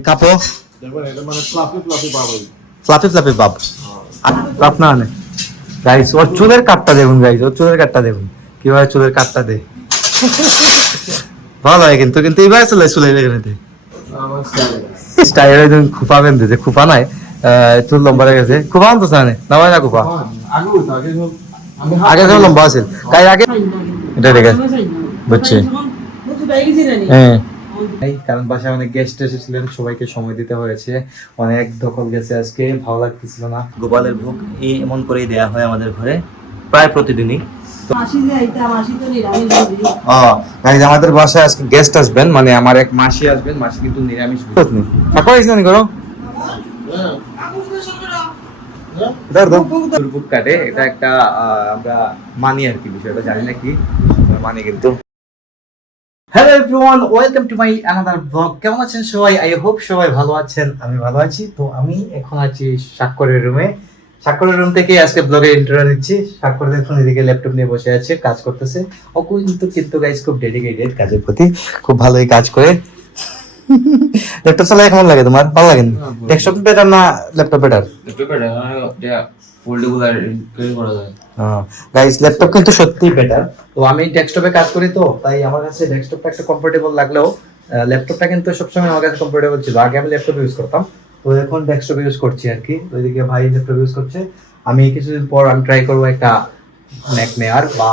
কাপো দেখবেন এটা মানে ফ্লাফি ফ্লাফি বাপ আনে। গাইস ওর চুলের কাটটা দেখুন গাইস ওর চুলের কাটটা দেখুন। কীভাবে চুলের কাটটা দে ভালো হয় কিন্তু কিন্তু এইবার চলে চলে এখানে দে স্টাইল খুপা বেঁধে যে খুপা নাই আহ, চুল লম্বা হয়ে গেছে খুপা আনতো জানে না না খুপা আগে তো লম্বা আছিল। গাই আগে এটা আছে বুঝছি। হ্যাঁ। কারণ বাসায় অনেক গেস্ট এসেছিলেন সবাইকে সময় দিতে হয়েছে। অনেক দখল গেছে আজকে ভালো লাগতেছিল না। গোপালের ভোগ এই এমন করেই দেয়া হয় আমাদের ঘরে প্রায় প্রতিদিনই। আমাদের বাসায় আজকে গেস্ট আসবেন মানে আমার এক মাসি আসবেন মাসি কিন্তু নিরামিষ করো। হ্যাঁ কাটে এটা একটা আহ, আমরা মানি আর কি বিষয়টা জানি না কি। মানি কিন্তু। Hello everyone welcome to my another blog কেমন আছেন সবাই? আই হোপ সবাই ভালো আছেন। আমি ভালো আছি। তো আমি এখন আছি স্বাক্ষরের রুমে স্বাক্ষরের রুম থেকে আজকে ব্লগের ইন্টারভিউ নিচ্ছি। স্বাক্ষর দেখুন এদিকে ল্যাপটপ নিয়ে বসে আছে কাজ করতেছে। ও কিন্তু কিন্তু গাইজ খুব ডেডিকেটেড কাজের প্রতি। খুব ভালোই কাজ করে। ল্যাপটপ চালায় কেমন লাগে তোমার? ভালো লাগে ডেস্কটপ বেটার না ল্যাপটপ বেটার ফোল্ডেবল আর ক্যারি করা যায়। গাইস ল্যাপটপ কিন্তু সত্যি বেটার তো আমি ডেস্কটপে কাজ করি তো তাই আমার কাছে ডেস্কটপটা একটা কমফোর্টেবল লাগলেও ল্যাপটপটা কিন্তু সবসময় আমার কাছে কমফোর্টেবল ছিল। আগে আমি ল্যাপটপ ইউজ করতাম তো এখন ডেস্কটপ ইউজ করছি আর কি। ওইদিকে ভাই ল্যাপটপ ইউজ করছে। আমি কিছুদিন পর আমি ট্রাই করব একটা ম্যাক নেয়ার বা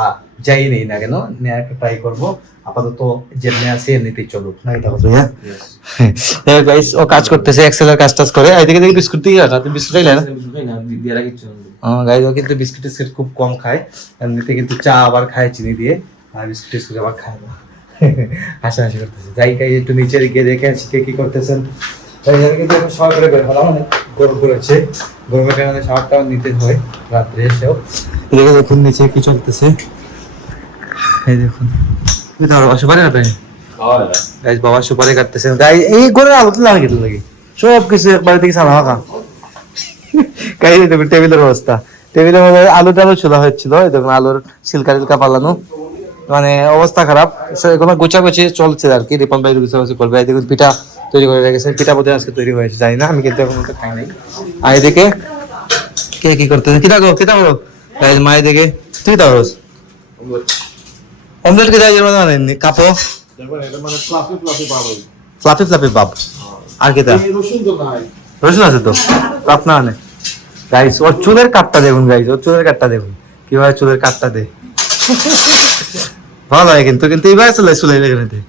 যাই নেই না কেন নেয়ার একটা ট্রাই করব। আপাতত যেমনি আছে এমনিতেই চলুক। না এটা হবে হ্যাঁ গাইস ও কাজ করতেছে এক্সেলের কাজ টাজ করে। এইদিকে দেখি বিস্কুট দিয়ে রাতে বিস্কুট খাইলে না। দিয়ে রাখিচ্ছি গাইজ ও কিন্তু বিস্কুট টিস্কুট খুব কম খায়। এমনিতে কিন্তু চা আবার খায় চিনি দিয়ে। আর বিস্কুট টিস্কুট আবার খায় না। হাসি হাসি করতেছে। যাই গাই একটু নিচে গিয়ে দেখে আসি কে কি করতেছেন। তাই কিন্তু এখন সবাই করে বের হলাম। অনেক গরম পড়েছে। গরমের কারণে শাওয়ারটাও নিতে হয় রাত্রে এসেও। এদিকে দেখুন নিচে কি চলতেছে। এই দেখুন। বুঝতে পারো সুপারি কাটে গাইজ বাবা সুপারি কাটতেছেন গাই এই করে আলোতে লাগে লাগে। সব কিছু একবার থেকে সারা ফাঁকা। দেখুন টেবিলের অবস্থা। টেবিলের মধ্যে আলু টালু ছোলা হচ্ছিল এই দেখুন আলুর সিলকা টিলকা পালানো। মানে অবস্থা খারাপ। কোনো গোছাগুছি চলছে আর কি রিপন ভাই গুছাগুছি করবে। পিঠা তৈরি করে রেখেছে। পিঠা বোধহয় আজকে তৈরি হয়েছে জানি না আমি কিন্তু এখন তো খাই নাই। আর এদিকে কে কি করতেছে? কিটা গো কিটা করো গাইজ মা এদিকে তুই দাও অমলেট কি মানে কাপো ফ্লাফি ফ্লাফি ফ্লাফি ফ্লাফি আর রসুন তো নাই। রসুন আছে তো? আপনার আনে। গাইস ওর চুলের কাটটা দেখুন গাইস ওর চুলের কাটটা দেখুন। কীভাবে চুলের কাটটা দে ভালো হয় কিন্তু কিন্তু এইবার চলে চলে এখানে দে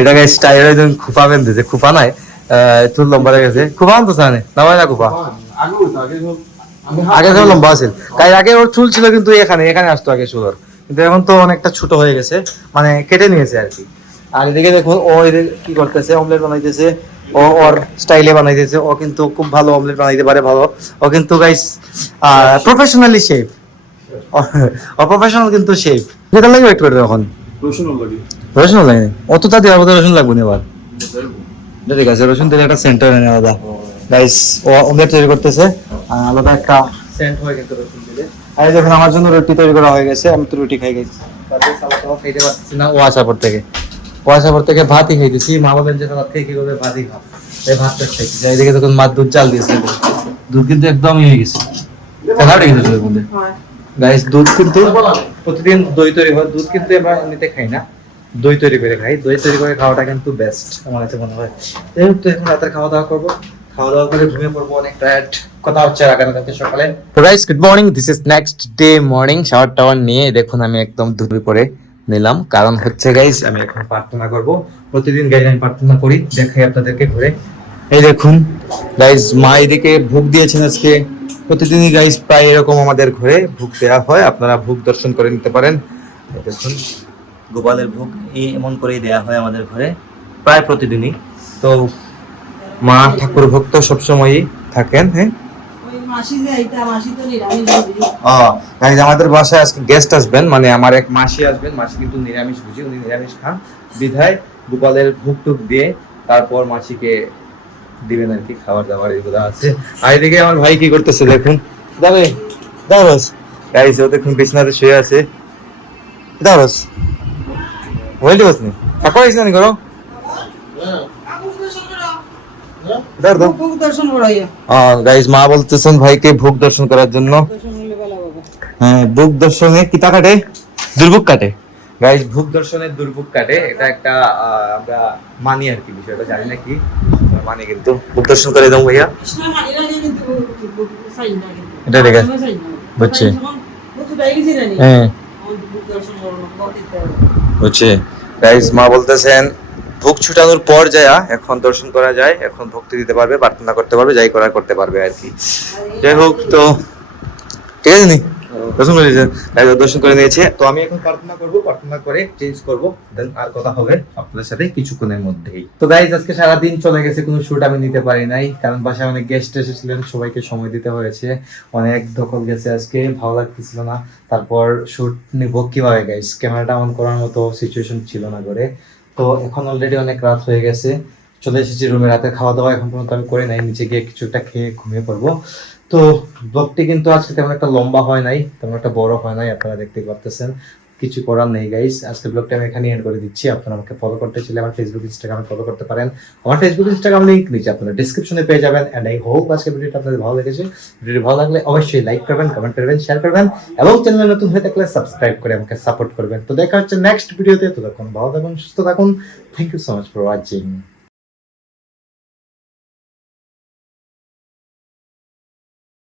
এটা গাইস স্টাইল একদম খুপা বেঁধে যে খুপা নাই চুল লম্বা হয়ে গেছে। খুপা আনতো জানে না ভাই না খুপা আগে তো লম্বা আছিল। গাই আগে ওর চুল ছিল কিন্তু এখানে এখানে আসতো আগে চুল ওর। কিন্তু এখন তো অনেকটা ছোট হয়ে গেছে মানে কেটে নিয়েছে আর কি। আর এদিকে দেখুন, ও এদিকে কি করতেছে অমলেট বানাইতেছে। ও ওর স্টাইলে বানাইতেছে ও কিন্তু খুব ভালো অমলেট বানাইতে পারে ভালো। ও কিন্তু গাইস প্রফেশনালি শেফ ও প্রফেশনাল কিন্তু শেফ যেটা লাগে ওয়েট করে এখন রসুন লাগে। রসুন লাগে। অত তা দেওয়ার মতো রসুন লাগবে না এবার। ঠিক আছে রসুন তেলে একটা সেন্টার এনে আলাদা। গাইস ও অমলেট তৈরি করতেছে। আলাদা একটা সেন্ট হয় কিন্তু রসুন আর দেখুন আমার জন্য রুটি তৈরি করা হয়ে গেছে। আমি তো রুটি খাই গেছি তারপরে খাইতে পারতেছি না। ও আসার পর থেকে। আসার পর থেকে ভাতই খাইতেছি। মা বলেন যে রাত থেকে কি করবে ভাতই খাও। এই ভাতটা খাইতেছি। এইদিকে দেখুন মা দুধ চাল দিয়েছে। দুধ কিন্তু একদম ইয়ে গেছে। গেছে দুধের মধ্যে। গাইস দুধ কিন্তু প্রতিদিন দই তৈরি হয়। দুধ কিন্তু আমরা এমনিতে খাই না। দই তৈরি করে খাই। দই তৈরি করে খাওয়াটা কিন্তু বেস্ট আমার কাছে মনে হয়। এই তো এখন রাতের খাওয়া দাওয়া করব। খাওয়া দাওয়া করে ঘুমিয়ে পড়ব অনেক টায়ার্ড কথা হচ্ছে আগামীকালকে সকালে। তো guys good morning this is next day morning shower towel নিয়ে দেখুন আমি একদম দুপুর পরে নিলাম। কারণ হচ্ছে গাইজ আমি এখন প্রার্থনা করব। প্রতিদিন গাইজ আমি প্রার্থনা করি, দেখাই আপনাদেরকে ঘুরে। এই দেখুন গাইজ মা এদিকে ভোগ দিয়েছেন আজকে। প্রতিদিনই গাইজ প্রায় এরকম আমাদের ঘরে ভোগ দেওয়া হয়। আপনারা ভোগ দর্শন করে নিতে পারেন। দেখুন, গোপালের ভোগ এই এমন করেই দেওয়া হয় আমাদের ঘরে, প্রায় প্রতিদিনই। তো মা ঠাকুর ভক্ত সবসময়ই থাকেন হ্যাঁ? আমাদের বাসায় আজকে গেস্ট আসবেন মানে আমার এক মাসি আসবেন, মাসি কিন্তু নিরামিষ বুঝি উনি নিরামিষ খান। বিধায় গোপালের ভোগ টুক দিয়ে তারপর মাসিকে দিবেন আর কি, খাবার দাবার এগুলো আছে। আর এদিকে আমার ভাই কি করতেছে দেখুন। যাবে দারস গাইজ ও দেখুন বিছনাতে শুয়ে আছে। দারস হইলে বসনি। কাকু আইস না করো হ্যাঁ হ্যাঁ দাও দাও ভোগ দর্শন করাইয়া গাইজ মা বলতেছেন ভাইকে ভোগ দর্শন করার জন্য। হ্যাঁ ভোগ দর্শনে কিতা কাটে? দুর্ভোগ কাটে। গাইজ ভোগ দর্শনের দুর্ভোগ কাটে। এটা একটা আমরা মানি আর কি বিষয়টা জানি না কি। মানি কিন্তু। ভোগ দর্শন করে দাও ভাইয়া। এটা না বুঝছি। হ্যাঁ। বুঝছি। গাইজ মা বলতেছেন ভোগ ছুটানোর পর যায়া এখন দর্শন করা যায়, এখন ভক্তি দিতে পারবে, প্রার্থনা করতে পারবে, যাই করা করতে পারবে আর কি। যাই হোক, তো ঠিক আছে নি? দর্শন করে দর্শন করে নিয়েছে। তো আমি এখন প্রার্থনা করব, প্রার্থনা করে চেঞ্জ করব দেন আর কথা হবে আপনাদের সাথে কিছুক্ষণের মধ্যেই। তো গাইজ আজকে সারা দিন চলে গেছে, কোনো শুট আমি নিতে পারি নাই, কারণ বাসায় অনেক গেস্ট এসেছিলেন, সবাইকে সময় দিতে হয়েছে। অনেক দখল গেছে আজকে, ভালো লাগতেছিল না। তারপর শুট নিব কীভাবে গাইজ ক্যামেরাটা অন করার মতো সিচুয়েশন ছিল না করে তো এখন অলরেডি অনেক রাত হয়ে গেছে। চলে এসেছি রুমে রাতে খাওয়া দাওয়া এখন পর্যন্ত আমি করে নাই, নিচে গিয়ে কিছু একটা খেয়ে ঘুমিয়ে পড়ব। তো ব্লগটি কিন্তু আজকে তেমন একটা লম্বা হয় নাই, তেমন একটা বড় হয় নাই, আপনারা দেখতে পারতেছেন। কিছু করার নেই গাইস আজকে ব্লগটা আমি এখানে এন্ড করে দিচ্ছি। আপনারা আমাকে ফলো করতে চাইলে আমার ফেসবুক ইনস্টাগ্রামে ফলো করতে পারেন। আমার ফেসবুক ইনস্টাগ্রাম লিংক নিচে আপনারা ডিসক্রিপশনে পেয়ে যাবেন। এন্ড আই হোপ আজকে ভিডিওটা আপনাদের ভালো লেগেছে। ভিডিওটি ভালো লাগলে অবশ্যই লাইক করবেন কমেন্ট করবেন শেয়ার করবেন। এবং চ্যানেলে নতুন হয়ে থাকলে সাবস্ক্রাইব করে আমাকে সাপোর্ট করবেন। তো দেখা হচ্ছে নেক্সট ভিডিওতে তো। তখন ভালো থাকুন, সুস্থ থাকুন। Thank you so much for watching